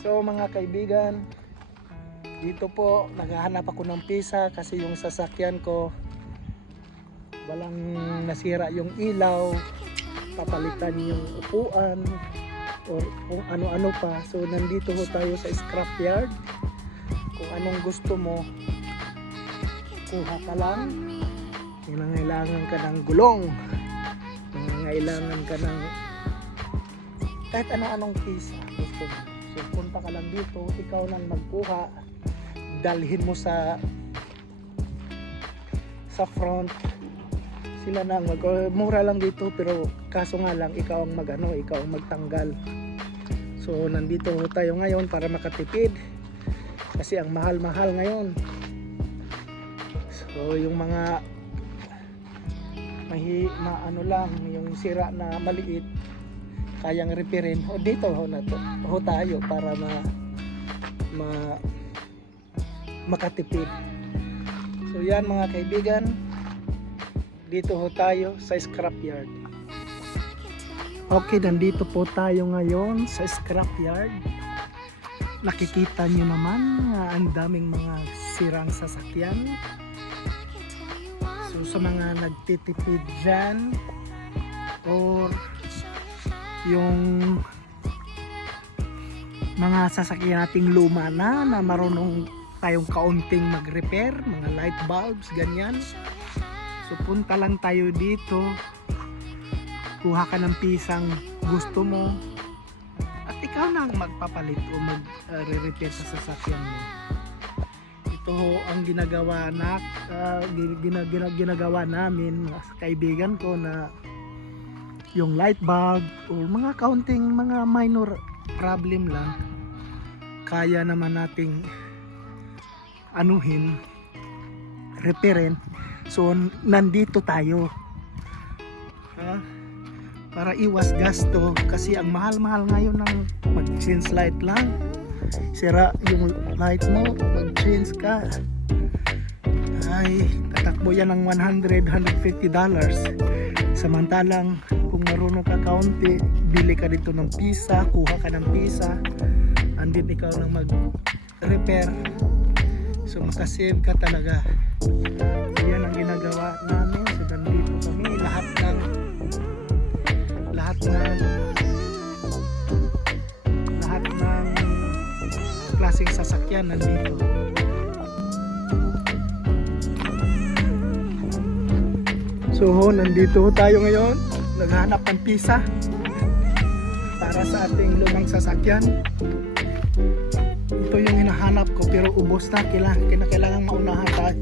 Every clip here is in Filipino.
So mga kaibigan, dito po naghahanap ako ng pisa kasi yung sasakyan ko walang nasira yung ilaw, papalitan yung upuan or kung ano-ano pa. So nandito ho tayo sa scrapyard. Kung anong gusto mo, kuha ka lang. Kailangan ka ng gulong. Kailangan ka ng kahit ano-anong pisa gusto mo. So punta ka lang dito, ikaw nang magkuha, dalhin mo sa sa front. Sila nang mag mura lang dito pero kaso nga lang ikaw ang magano, ikaw ang magtanggal. So nandito tayo ngayon para makatipid kasi ang mahal-mahal ngayon. So yung mga mahi ma ano lang yung sira na maliit kayang repairin o dito ho na to ho tayo para ma ma makatipid. So yan mga kaibigan dito ho tayo sa scrapyard. Okay nandito po tayo ngayon sa scrapyard. Nakikita nyo naman ah, ang daming mga sirang sasakyan. So sa mga nagtitipid dyan or yung mga sasakyan nating luma na na marunong tayong kaunting mag-repair, mga light bulbs, ganyan. So punta lang tayo dito, kuha ka ng pisang gusto mo. At ikaw na ang magpapalit o mag-repair sa sasakyan mo. Ito ang ginagawa na gin- gina- gina- ginagawa namin mga kaibigan ko na yung light bulb o mga kaunting mga minor problem lang kaya naman nating anuhin repairin. So nandito tayo ha? para iwas gasto kasi ang mahal-mahal ngayon ng mag-change light lang. Sira yung light mo mag-change ka. Ay tatakbo yan ng 100 150 dollars. Samantalang kung marunong ka kaunti bili ka dito ng pisa kuha ka ng pisa andin ikaw lang mag repair so makasave ka talaga yan ang ginagawa namin so nandito kami lahat ng lahat ng lahat ng klaseng sasakyan nandito. So ho, nandito tayo ngayon. Naghanap ng pisa para sa ating lumang sasakyan. Ito yung hinahanap ko pero ubos na. Kailangan, kinakailangan maunahan tayo.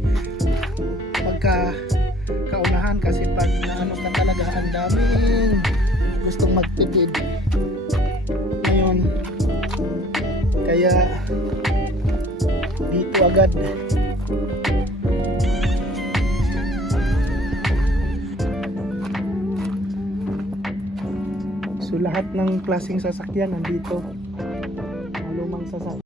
Pagka kaunahan kasi pag naano ka talaga ang daming gustong magtipid. Ngayon, kaya dito agad. So lahat ng klaseng sasakyan nandito. Lumang sasakyan.